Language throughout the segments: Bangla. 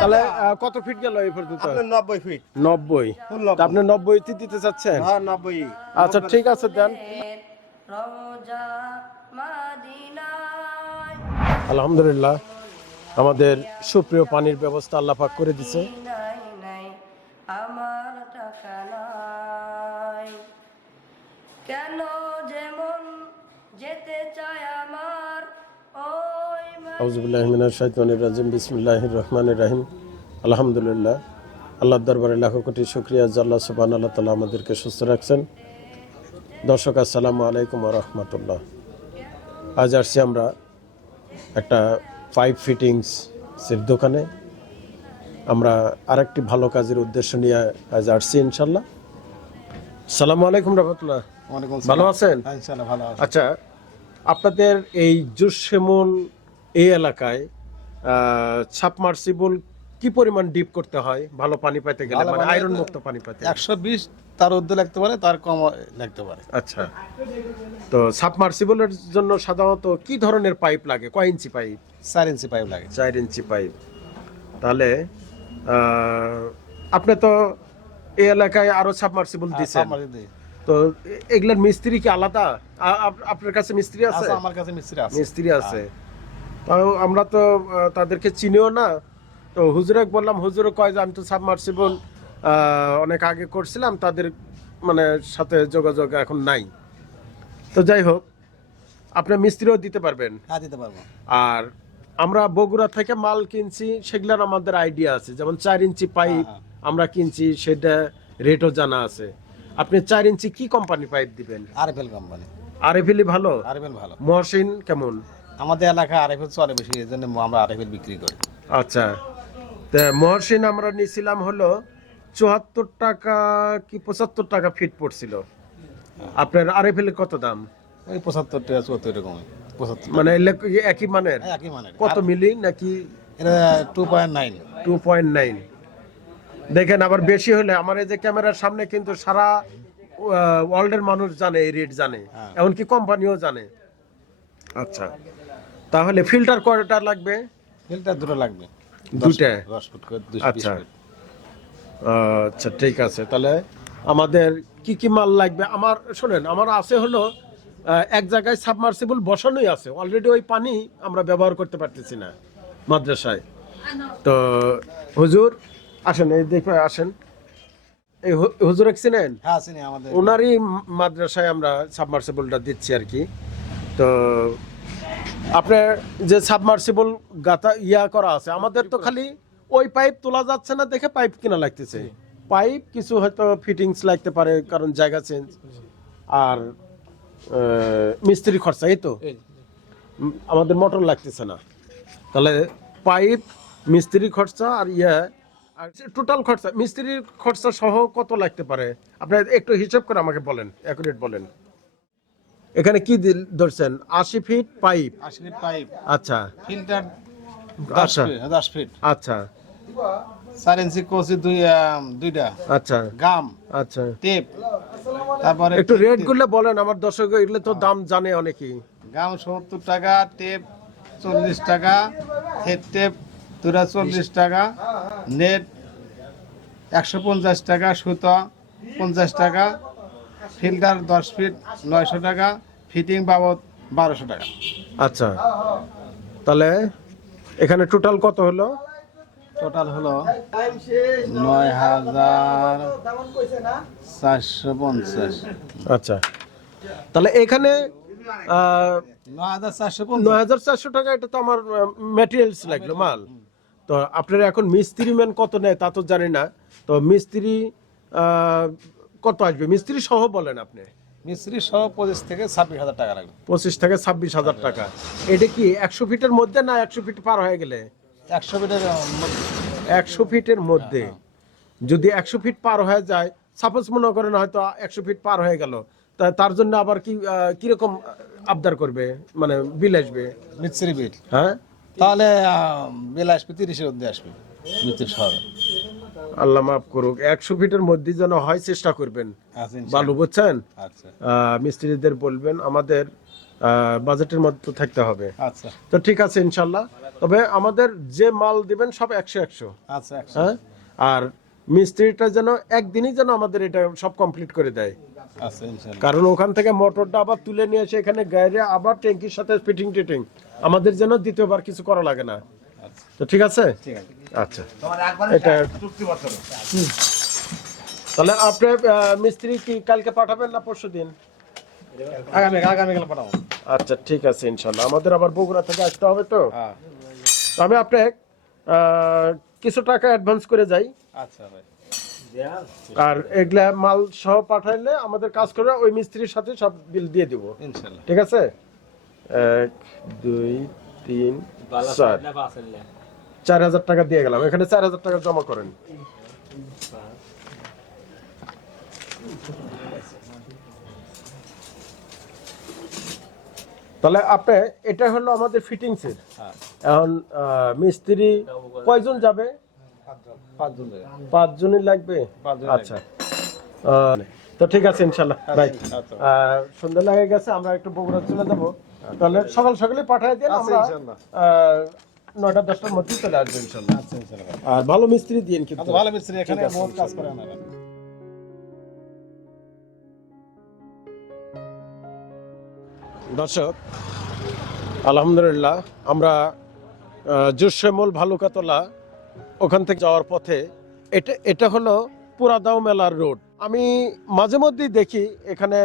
তাহলে কত ফিট গেল এই পর্যন্ত? নব্বই ফিট নব্বই। আপনি নব্বই। তে দিতে চাচ্ছেন? হ্যাঁ নব্বই। আচ্ছা ঠিক আছে দেন। আলহামদুলিল্লাহ আমাদের সুপ্রিয় পানির ব্যবস্থা আল্লাহ পাক করে দিছে। ওই মা- আউজুবিল্লাহ মিনাশ রাজিম বিসমিল্লাহির রহমানির রহিম। আলহামদুলিল্লাহ আল্লাহর দরবারে লাখো কোটি শুক্রিয়া যে আল্লাহ সুবহান আল্লাহ তালা আমাদেরকে সুস্থ রাখছেন। দর্শক আসসালামু আলাইকুম রহমতুল্লাহ। আজ আসছি আমরা একটা পাইপ ফিটিংস এর দোকানে। আমরা আরেকটি ভালো কাজের উদ্দেশ্য নিয়ে আজ আসছি ইনশাল্লাহ সালামু আলাইকুম রহমতুল্লাহ। ভালো আছেন? ভালো আচ্ছা আপনাদের এই জুসেমন এই এলাকায় সাবমার্সিবল কি পরিমাণ ডিপ করতে হয়? ভালো পানি পাইতে গেলে মানে আয়রন মুক্ত পানি পাইতে একশো বিশ তার ঊর্ধ্বে লাগতে পারে তার কম লাগতে পারে। আচ্ছা। তো সাবমার্সিবলের জন্য সাধারণত কি ধরনের পাইপ লাগে? কয় ইঞ্চি পাইপ? চার ইঞ্চি পাইপ লাগে। চার ইঞ্চি পাইপ। তাহলে আপনি তো এই এলাকায় আরও সাবমার্সিবল দিচ্ছেন আমার তো এগুলার মিস্ত্রি কি আলাদা? আপ- আপনার কাছে মিস্ত্রি আছে? আছে, আমার কাছে মিস্ত্রি আছে। মিস্ত্রি আছে। তাও আমরা তো তাদেরকে চিনিও না। তো হুজুরে বললাম হুজুরও কয় যে আমি তো সাবমার্সিবল অনেক আগে করছিলাম তাদের মানে সাথে যোগাযোগ এখন নাই। তো যাই হোক আপনি মিস্ত্রিও দিতে পারবেন। হ্যাঁ দিতে পারব। আর আমরা বগুড়া থেকে মাল কিনছি সেগুলার আমাদের আইডিয়া আছে। যেমন চার ইঞ্চি পাইপ হ্যাঁ, আমরা কিনছি সেটা রেটও জানা আছে। আপনি চার ইঞ্চি কি কোম্পানি পাইপ দিবেন? আরএফএল কোম্পানি আরএফএলই ভালো? আরএফএল ভালো। মহসিন কেমন? আমাদের এলাকায় আরএফএল চলে বেশি এই জন্য আমরা আরএফএল বিক্রি করি। আচ্ছা। তা মহসিন আমরা নিয়েছিলাম হলো চুয়াত্তর টাকা কি পঁচাত্তর টাকা ফিট পড়ছিল। আপনার আরএফএল কত দাম? ওই পঁচাত্তর টাকা চুয়াত্তর এরকম পঁচাত্তর মানে একই মানের? হ্যাঁ, একই মানে কত মিলি নাকি? এটা two point nine two point nine দেখেন আবার বেশি হলে আমার এই যে ক্যামেরার সামনে কিন্তু সারা ওয়ার্ল্ডের মানুষ জানে এই রেট জানে। হ্যাঁ। এমনকি কোম্পানিও জানে। আচ্ছা। তাহলে ফিল্টার কয়টা লাগবে? ফিল্টার দুটো লাগবে। দুইটা? দশ ফুট করে আচ্ছা। ফুট। আচ্ছা ঠিক আছে। তাহলে আমাদের কি কি মাল লাগবে? আমার শোনেন আমার আছে হলো এক জায়গায় সাবমার্সিবল বসানোই আছে। অলরেডি ওই পানি আমরা ব্যবহার করতে পারতেছি না মাদ্রাসায়। তো হুজুর আসেন এই দেখে আসেন। এই হুজুর চিনেন? হ্যাঁ চিনি আমাদের। ওনারই মাদ্রাসায় আমরা সাবমার্সিবলটা দিচ্ছি আর কি। তো আপনার যে সাবমার্সিবল গাতা ইয়া করা আছে আমাদের তো খালি ওই পাইপ তোলা যাচ্ছে না দেখে পাইপ কিনা লাগতেছে। পাইপ কিছু হয়তো ফিটিংস লাগতে পারে কারণ জায়গা চেঞ্জ আর মিস্ত্রি খরচা এই তো? আমাদের মোটর লাগতেছে না। তাহলে পাইপ মিস্ত্রি খরচা আর ইয়ে আর টোটাল খরচা মিস্ত্রির খরচা সহ কত লাগতে পারে? আপনার একটু হিসাব করে আমাকে বলেন অ্যাকুরেট বলেন। এখানে কি ধরছেন? আশি ফিট পাইপ আশি ফিট পাইপ আচ্ছা। ফিল্টার দশ আচ্ছা। ফিট দশ ফিট আচ্ছা। চার ইঞ্চি কচি দুই দুইটা। আচ্ছা। গাম আচ্ছা। টেপ। তারপরে একটু রেটগুলো বলেন আমার দর্শক এগুলো তো দাম জানে অনেকেই। গাম সত্তর টাকা টেপ চল্লিশ টাকা হেড টেপ দুটা চল্লিশ টাকা নেট একশো পঞ্চাশ টাকা সুতো পঞ্চাশ টাকা ফিল্টার দশ ফিট নয়শো টাকা ফিটিং বাবদ বারোশো টাকা। আচ্ছা। তাহলে এখানে টোটাল কত হলো? টোটাল হলো নয় হাজার চারশো পঞ্চাশ। আচ্ছা। তাহলে এখানে নয় হাজার চারশো হাজার টাকা এটা তো আমার ম্যাটেরিয়ালস লাগল মাল। তো আপনারা এখন মিস্ত্রি ম্যান কত নেয় তা তো জানি না। তো মিস্ত্রি কত আসবে? মিস্ত্রি সহ বলেন আপনি। মিস্ত্রি সহ পঁচিশ থেকে ছাব্বিশ হাজার টাকা লাগবে। পঁচিশ থেকে ছাব্বিশ হাজার টাকা। এটা কি একশো ফিটের মধ্যে না একশো ফিট পার হয়ে গেলে? একশো ফিটের একশো ফিটের মধ্যে। যদি একশো ফিট পার হয়ে যায় সাপোজ মনে করেন হয়তো একশো ফিট পার হয়ে গেল তা তার জন্য আবার কি কীরকম আবদার করবে? মানে বিল আসবে? মিস্ত্রি বিল। হ্যাঁ? তাহলে বিল আসবে তিরিশের মধ্যে আসবে মিস্ত্রি সহ। আল্লাহ মাফ করুক একশো ফিটের মধ্যে যেন হয় চেষ্টা করবেন। আচ্ছা। বালু বুঝছেন? আচ্ছা। মিস্ত্রিদের বলবেন আমাদের বাজেটের মধ্যে থাকতে হবে। আচ্ছা। তো ঠিক আছে ইনশাল্লাহ তবে আমাদের যে মাল দিবেন সব একশো একশো। আচ্ছা হ্যাঁ? আর মিস্ত্রিটা যেন একদিনই যেন আমাদের এটা সব কমপ্লিট করে দেয়। কারণ ওখান থেকে মোটরটা আবার তুলে নিয়ে এসে এখানে গায়ে আবার ট্যাঙ্কির সাথে ফিটিং টিটিং আমাদের যেন দ্বিতীয়বার কিছু করা লাগে না। তো ঠিক আছে? ঠিক আছে। আচ্ছা। এটা হুম। তাহলে আপনি মিস্ত্রি কি কালকে পাঠাবেন না পরশু দিন? আগামীকাল পাঠাবো। আচ্ছা ঠিক আছে ইনশাল্লাহ। আমাদের আবার বগুড়া থেকে আসতে হবে তো। হ্যাঁ। তো আমি আপনি আহ, কিছু টাকা অ্যাডভান্স করে যাই। আচ্ছা ভাই। আর এগুলা মাল সহ পাঠাইলে আমাদের কাজ করে ওই মিস্ত্রির সাথে সব বিল দিয়ে দিব। ইনশাল্লাহ। ঠিক আছে? এক দুই তিন চার। চার হাজার টাকা দিয়ে গেলাম। এখানে চার হাজার টাকা জমা করেন। তাহলে আপনি এটা হলো আমাদের হ্যাঁ। এখন মিস্ত্রি কয়জন যাবে? পাঁচজনই লাগবে? আচ্ছা। তো ঠিক আছে ইনশাল্লাহ ভাই আচ্ছা। আহ, সন্ধ্যা লাগে গেছে আমরা একটু বগুড়া চলে যাব। তাহলে সকাল সকালে পাঠিয়ে দিয়ে আচ্ছা, আমরা নয়টা দশটার মধ্যে চলে আসব ইনশাল্লাহ। আচ্ছা ইনশাল্লাহ। আর ভালো মিস্ত্রি দিন কিন্তু। আচ্ছা ভালো মিস্ত্রি এখানে বহুত কাজ করে না দর্শক আলহামদুলিল্লাহ আমরা জুসেমল ভালুকাতলা ওখান থেকে যাওয়ার পথে এটা এটা হলো পুরাদাও মেলার রোড। আমি মাঝে মধ্যেই দেখি এখানে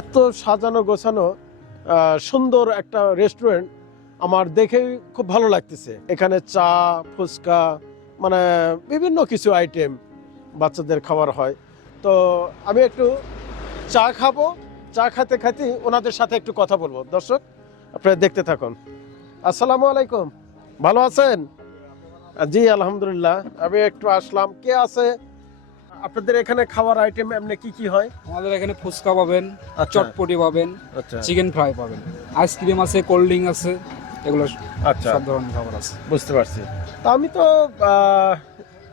এত সাজানো গোছানো সুন্দর একটা রেস্টুরেন্ট আমার দেখে খুব ভালো লাগতেছে। এখানে চা ফুচকা মানে বিভিন্ন কিছু আইটেম বাচ্চাদের খাবার হয়। তো আমি একটু চা খাব। চা খাতে খাতে ওনাদের সাথে একটু কথা বলব। দর্শক আপনারা দেখতে থাকুন। আসসালামু আলাইকুম। ভালো আছেন? জি আলহামদুলিল্লাহ। আমি একটু আসলাম। কে আছে? আপনাদের এখানে খাবার আইটেম এমনি কি কি হয়? আমাদের এখানে ফুচকা পাবেন আচ্ছা। চটপটি পাবেন আচ্ছা। চিকেন ফ্রাই পাবেন। আইসক্রিম আছে কোল্ড ড্রিঙ্ক আছে। এগুলো আচ্ছা। সব ধরনের খাবার আছে। বুঝতে পারছি। তা আমি তো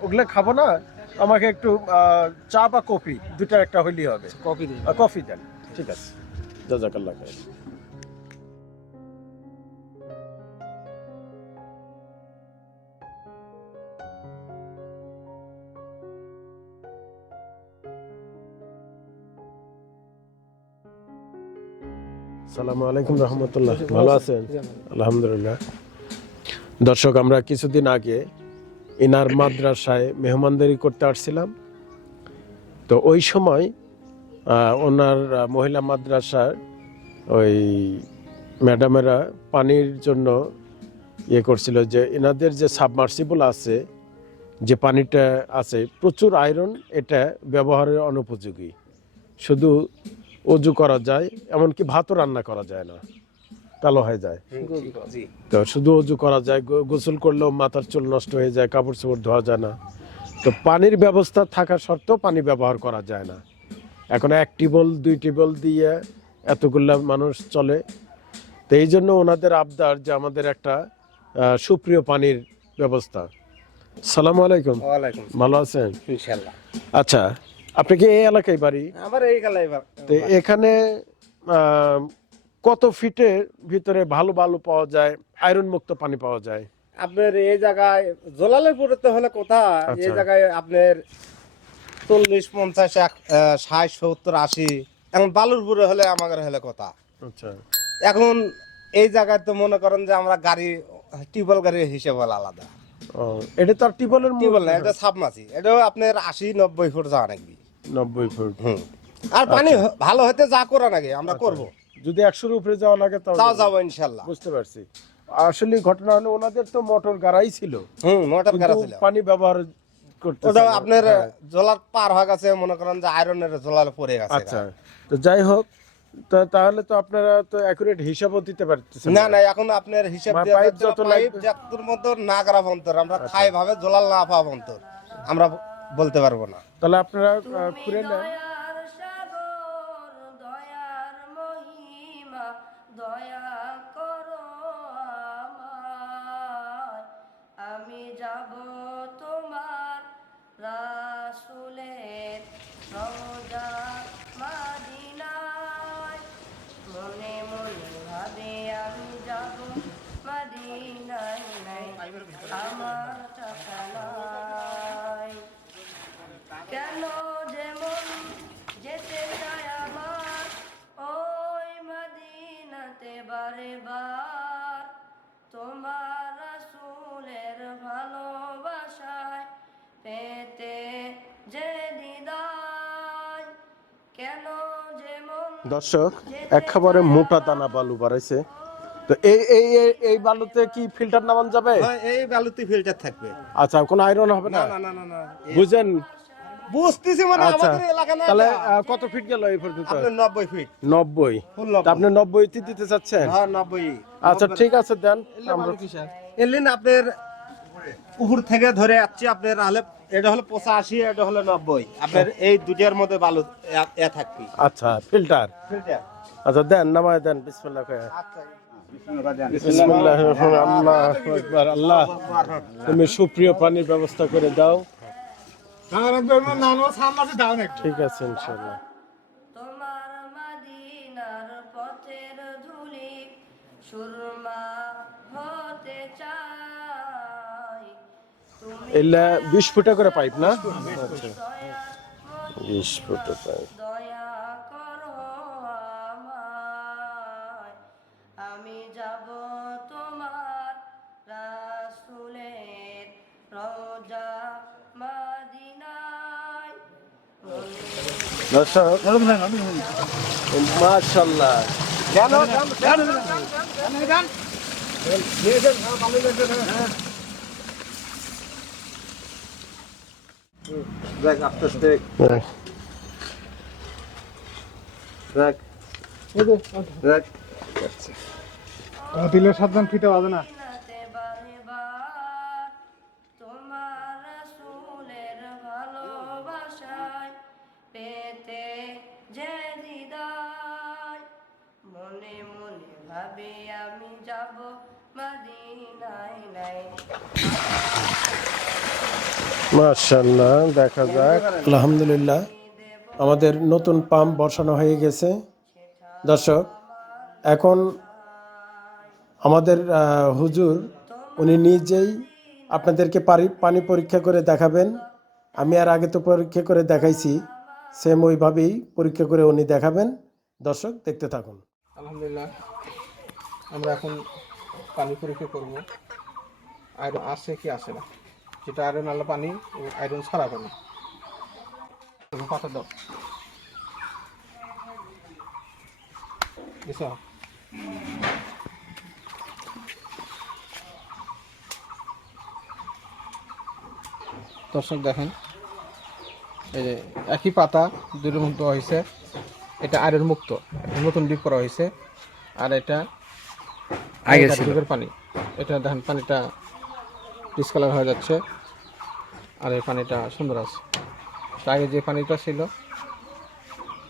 ওগুলো খাব না আমাকে একটু চা বা কফি দুটার একটা হইলেই হবে। কফি আহ, কফি দেন ঠিক আছে। জাজাকাল্লাহ খাই সালামু আলাইকুম রহমতুল্লাহ। ভালো আছেন? আলহামদুলিল্লাহ। দর্শক, আমরা কিছুদিন আগে ইনার মাদ্রাসায় মেহমানদারি করতে আসছিলাম। তো ওই সময় ওনার মহিলা মাদ্রাসার ওই ম্যাডামেরা পানির জন্য ইয়ে করছিল যে এনাদের যে সাবমার্সিবল আছে, যে পানিটা আছে, প্রচুর আয়রন, এটা ব্যবহারের অনুপযোগী। শুধু অজু করা যায় এমনকি ভাতও রান্না করা যায় না। কালো হয়ে যায়। তো শুধু অজু করা যায় গোসল করলেও মাথার চুল নষ্ট হয়ে যায় কাপড় চোপড় ধোয়া যায় না। তো পানির ব্যবস্থা থাকা সত্ত্বেও পানি ব্যবহার করা যায় না। এখন এক টিবল দুই টিবল দিয়ে এতগুলা মানুষ চলে। তো এই জন্য ওনাদের আবদার যে আমাদের একটা সুপ্রিয় পানির ব্যবস্থা। সালাম আলাইকুম। ভালো আছেন? আচ্ছা আপনি কি এই এলাকায় বাড়ি? আমার এই কালাই তো এখানে কত ফিটের ভিতরে ভালো ভালো পাওয়া যায় আয়রন মুক্ত পানি পাওয়া যায়? আপনার এই জায়গায় জলালের তো হলে কোথা? এই আচ্ছা। জায়গায় আপনার চল্লিশ পঞ্চাশ এক ষাট সত্তর আশি এখন বালুরপুরে হলে আমাদের হলে কথা? আচ্ছা। এখন এই জায়গায় তো মনে করেন যে আমরা গাড়ি টিউবওয়েল গাড়ির হিসেবে আলাদা। এটা তো আর টিবলের টিউবওয়েল না এটা সাবমাসি এটাও আপনার আশি নব্বই ফুট যাওয়া নাকি? নব্বই ফুট। হুম। আর পানি ভালো হতে যা করা নাকি আমরা আচ্ছা। করব। যদি একশোর উপরে যাওয়া লাগে তাও তাও যাব ইনশাল্লাহ। বুঝতে পারছি। আসলে ঘটনা হলো ওনাদের তো মোটর গাড়াই ছিল। হুম মোটর গাড়া ছিল। পানি ব্যবহার করতে ওটা আপনার জলার পার হয়ে গেছে মনে করেন যে আয়রনের জলার পড়ে গেছে আচ্ছা। তো যাই হোক তাহলে তো আপনারা তো অ্যাকুরেট হিসাবও দিতে পারতেছেন না না। এখন আপনার হিসাব মা- দিয়ে পাইপ যত পাইপ মতো না করা বন্তর। আমরা আচ্ছা। খাই ভাবে জলাল না পাওয়া বন্তর। আমরা বলতে পারব না। তাহলে আপনারা খুঁড়ে নেন। দর্শক একেবারে মোটা দানা বালু বাড়াইছে। তো এই এই এই- বালুতে কি ফিল্টার নামান যাবে? এই বালুতে ফিল্টার থাকবে। আচ্ছা কোনো আয়রন হবে না? না না না না বুঝেন? বুঝতেছি মানে আচ্ছা আমাদের এলাকা না তাহলে কত ফিট গেল এই পর্যন্ত? আপনার নব্বই ফিট নব্বই। ফুল তা আপনি নব্বইতে দিতে চাচ্ছেন? হ্যাঁ নব্বই। আচ্ছা ঠিক আছে দেন। আমরা এলেন আপনার উপর থেকে ধরে যাচ্ছে আপনার হলে এটা হলো পঁচাশি এটা হলো নব্বই। আপনার এই দুটার মধ্যে বালু এ- থাকবে। আচ্ছা ফিল্টার? ফিল্টার। আচ্ছা দেন নামায় দেন বিসমিল্লাহ কয়ে। আচ্ছা আল্লাহ তুমি সুপ্রিয় পানির ব্যবস্থা করে দাও। ঠিক আছে ইনশাআল্লাহ। তোমার মাদিনার পথের ধুলি এলা বিশ ফুটা করে পাইপ না? আচ্ছা দয়া বিশ ফুটা পাইপ। আমি যাব তোমার রাসুলের রোজা মাদিনায়। দর্শক মাশাল্লাহ দেখ আস্তে আস্তে দেখ দেখ দিলে সাতজন ফিটে পাবে না মাশাল্লাহ দেখা যাক। আলহামদুলিল্লাহ আমাদের নতুন পাম্প বসানো হয়ে গেছে। দর্শক এখন আমাদের হুজুর উনি নিজেই আপনাদেরকে পারি পানি পরীক্ষা করে দেখাবেন। আমি আর আগে তো পরীক্ষা করে দেখাইছি সেম ওইভাবেই পরীক্ষা করে উনি দেখাবেন। দর্শক দেখতে থাকুন। আলহামদুলিল্লাহ আমরা এখন পানি পরীক্ষা করব। আয়রন আছে কি আসে না? যেটা আয়রন আলা পানি এবং আয়রন ছাড়া পানি পাতা দাও। দিছো? দর্শক দেখেন এই যে একই পাতা দুটোর মুক্ত হয়েছে এটা আয়রন মুক্ত নতুন ডিপ করা হয়েছে আর এটা আগে পানি। এটা দেখেন পানিটা ডিসকালার হয়ে যাচ্ছে। আর এই পানিটা সুন্দর আছে। আগে যে পানিটা ছিল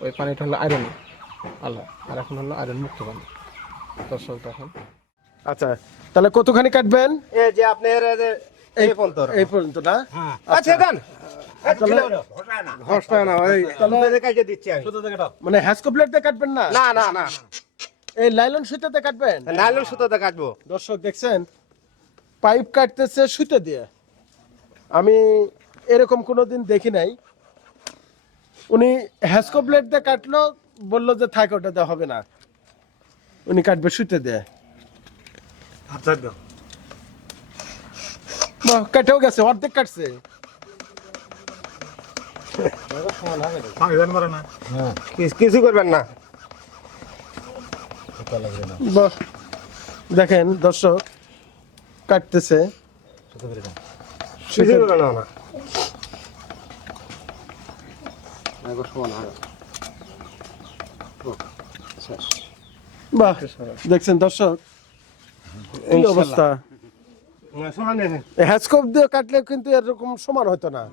ওই পানিটা হলো আয়রন আল্লাহ আর এখন হলো আয়রন মুক্ত পানি। দর্শক দেখেন। আচ্ছা তাহলে কতখানি কাটবেন? এই যে আপনার এই যে এই পর্যন্ত এই পর্যন্ত না? আচ্ছা। দেন। ওই তাহলে কাজে মানে হ্যাসকো প্লেট দিয়ে কাটবেন না? না না না। এই লাইলন সুতাতে কাটবেন? নাইলন সুতোতে কাটবো। দর্শক দেখছেন পাইপ কাটতেছে সুতো দিয়ে। আমি এরকম কোনো দিন দেখি নাই। উনি হ্যাসকো ব্লেড দিয়ে কাটলো বলল যে থাক ওটাতে হবে না। উনি কাটবে সুতো দিয়ে বাহ, কাটেও গেছে অর্ধেক কাটছে। কিস- কিছু করবেন না। বাহ, দেখেন দর্শক কাটতেছে। বাহ দেখছেন দর্শক এই অবস্থা? হ্যাসকোপ দিয়ে কাটলে কিন্তু এরকম সমান হতো না।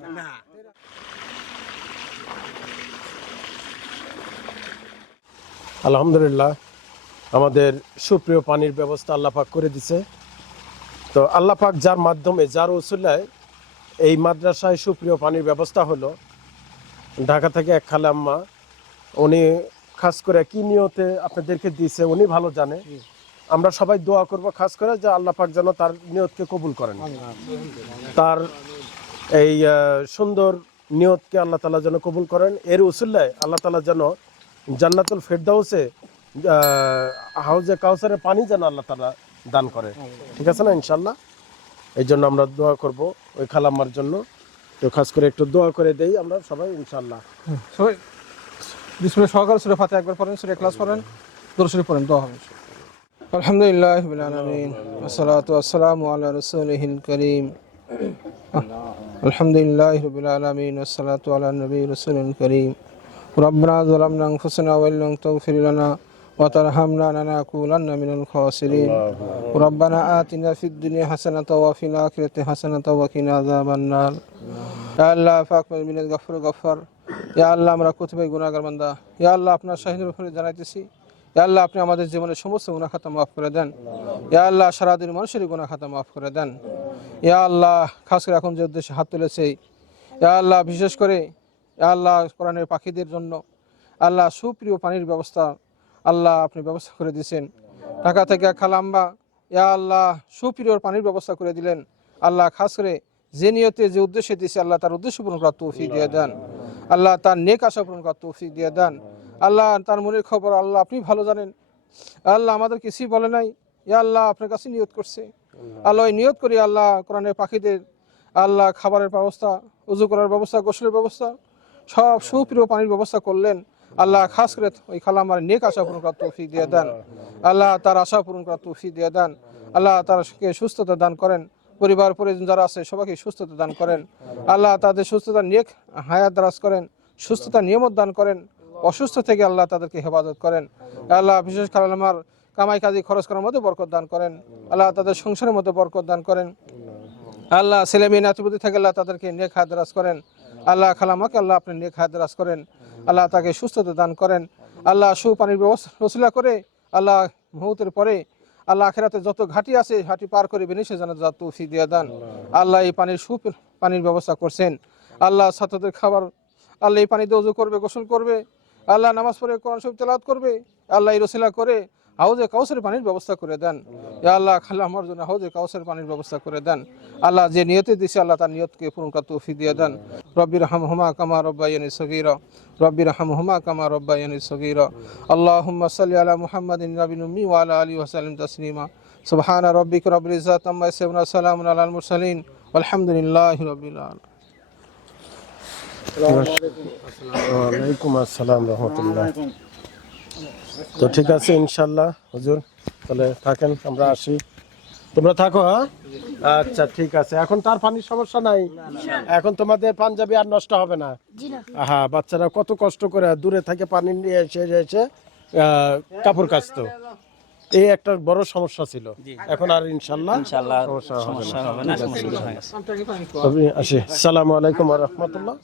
আলহামদুলিল্লাহ আমাদের সুপ্রিয় পানির ব্যবস্থা আল্লাহ পাক করে দিছে। তো আল্লাহ পাক যার মাধ্যমে যার উসুলায় এই মাদ্রাসায় সুপ্রিয় পানির ব্যবস্থা হলো। ঢাকা থেকে এক খালাম্মা উনি খাস করে কি নিয়তে আপনাদেরকে দিয়েছে উনি ভালো জানে। আমরা সবাই দোয়া করব খাস করে যে আল্লাহ পাক যেন তার নিয়তকে কবুল করেন। তার এই সুন্দর নিয়তকে আল্লাহ তালা যেন কবুল করেন। এর উসুল্লায় আল্লাহ তালা যেন জান্নাতুল ফেরদাউসে হাউজে কাউসারের পানি যেন আল্লাহ তালা দান করে। ঠিক আছে না ইনশাল্লাহ এই জন্য আমরা দোয়া করব ওই খালাম্মার জন্য। তো খাস করে একটু দোয়া করে দেই আমরা সবাই ইনশাল্লাহ সবাই বিসমুল্লাহ সহকারে সুরে ফাতে একবার পড়েন, সুরে ক্লাস পড়েন দোলসুরে পড়েন, দোয়া হবে আলহামদুলিল্লাহ আলমিন, আসসালাতু আসসালামু আলা রাসূলিহিল করিম। আলহামদুলিল্লাহ রবিল আলমিন, আসসালাতু আলা নবী রসুল করিম। রব্বানা যালামনা আনফুসানা ওয়া ইল্লাম তাগফির লানা وترحمنا لنكونن من الخاسرين. ربنا آتنا في الدنيا حسنة وفي الآخرة حسنة وقنا عذاب النار. يا الله من গফর গফর ইয়া আল্লাহ আমরা কোথায় গুণাগার বান্দা? ইয়া আল্লাহ আপনার শাহিদের উপরে জানাইতেছি। ইয়া আল্লাহ আপনি আমাদের জীবনের সমস্ত গুণা খাতা মাফ করে দেন। ইয়া আল্লাহ সারাদিন মানুষের গুণা খাতা মাফ করে দেন। ইয়া আল্লাহ খাস করে এখন যে উদ্দেশ্যে হাত তুলেছে। ইয়া আল্লাহ বিশেষ করে ইয়া আল্লাহ কোরআনের পাখিদের জন্য। আল্লাহ সুপ্রিয় পানির ব্যবস্থা আল্লাহ আপনি ব্যবস্থা করে দিয়েছেন। ঢাকা থেকে খালাম্বা, ইয়া আল্লাহ সুপ্রিয় পানির ব্যবস্থা করে দিলেন। আল্লাহ খাস করে যে নিয়তে, যে উদ্দেশ্যে দিয়েছে, আল্লাহ তার উদ্দেশ্য পূরণ করার তৌফিক দিয়ে দেন। আল্লাহ তার নেক আশা পূরণ করার তৌফিক দিয়ে দেন। আল্লাহ তার মনের খবর আল্লাহ আপনি ভালো জানেন। আল্লাহ আমাদের কিছুই বলে নাই। ইয়া আল্লাহ, আপনার কাছে নিয়ত করছে। আল্লাহ নিয়ত করি আল্লাহ কোরআনের পাখিদের, আল্লাহ খাবারের ব্যবস্থা, উজু করার ব্যবস্থা, গোসলের ব্যবস্থা, সব সুপ্রিয় পানির ব্যবস্থা করলেন। আল্লাহ খাস করে ওই খালামার নেক আশা পূরণ করার তৌফিক দিয়ে দেন। আল্লাহ তার আশা পূরণ করার তৌফিক দিয়ে দেন। আল্লাহ তারকে সুস্থতা দান করেন। পরিবার, পরিজন যারা আছে, সবাইকে সুস্থতা দান করেন। আল্লাহ তাদের সুস্থতা, নেক হায়াত দারাজ করেন। সুস্থতা, নিয়মত দান করেন। অসুস্থ থেকে আল্লাহ তাদেরকে হেফাজত করেন। আল্লাহ বিশেষ খালামার কামাই কাজে খরচ করার মধ্যে বরকত দান করেন। আল্লাহ তাদের সংসারের মধ্যে বরকত দান করেন। আল্লাহ ছেলে মেয়ে নাতিপুতি থেকে আল্লাহ তাদেরকে নেক হায়দারাজ করেন। আল্লাহ খালামাকে আল্লাহ আপনি নেক হায়দারাজ করেন। আল্লাহ তাকে সুস্থতা দান করেন। আল্লাহ সুপানির ব্যবস্থা রসিলা করে আল্লাহ মুহূর্তের পরে আল্লাহ আখেরাতে যত ঘাটি আছে, ঘাটি পার করে বেনিসে জানা যা তৌফি দিয়ে দান। আল্লাহ এই পানির সু পানির ব্যবস্থা করছেন। আল্লাহ ছাত্রদের খাবার আল্লাহ এই পানিতে উজু করবে, গোসল করবে। আল্লাহ নামাজ পড়ে কোরআন শরীফ তেলাত করবে। আল্লাহ এই রসিলা করে হাউজে কাউসের পানির ব্যবস্থা করে দেন। ইয়া আল্লাহ খাল্লা আমার জন্য হাউজে কাউসের পানির ব্যবস্থা করে দেন। আল্লাহ যে নিয়তে দিছে আল্লাহ তার নিয়তকে পূরণ করার তৌফিক দিয়ে দেন। রব্বির হাম হুমা কামা রব্বাইয়ানি সগীরা। রব্বির হাম হুমা কামা রব্বাইয়ানি সগীরা। আল্লাহুম্মা সাল্লি আলা মুহাম্মাদিন নবিন উম্মি ওয়া আলা আলিহি ওয়া সাল্লিম তাসলিমা। সুবহানা রাব্বিকা রাব্বিল ইজ্জাতি আম্মা ইয়াসিফুন ওয়া সালামুন আলাল মুরসালিন। walhamdulillahi rabbil alamin ওয়ালাইকুম আসসালাম রহমতুল্লাহ। তো ঠিক আছে ইনশাল্লাহ হুজুর। তাহলে থাকেন আমরা আসি। তোমরা থাকো হ্যাঁ? আচ্ছা ঠিক আছে। এখন তার পানির সমস্যা নাই? এখন তোমাদের পাঞ্জাবি আর নষ্ট হবে না? হ্যাঁ বাচ্চারা কত কষ্ট করে দূরে থেকে পানি নিয়ে এসে এসে আহ, কাপড় কাচতো। এই একটা বড় সমস্যা ছিল। এখন আর ইনশাল্লাহ ইনশাআল্লাহ সমস্যা হবে না। আসি। আসসালামু আলাইকুম রহমতুল্লাহ।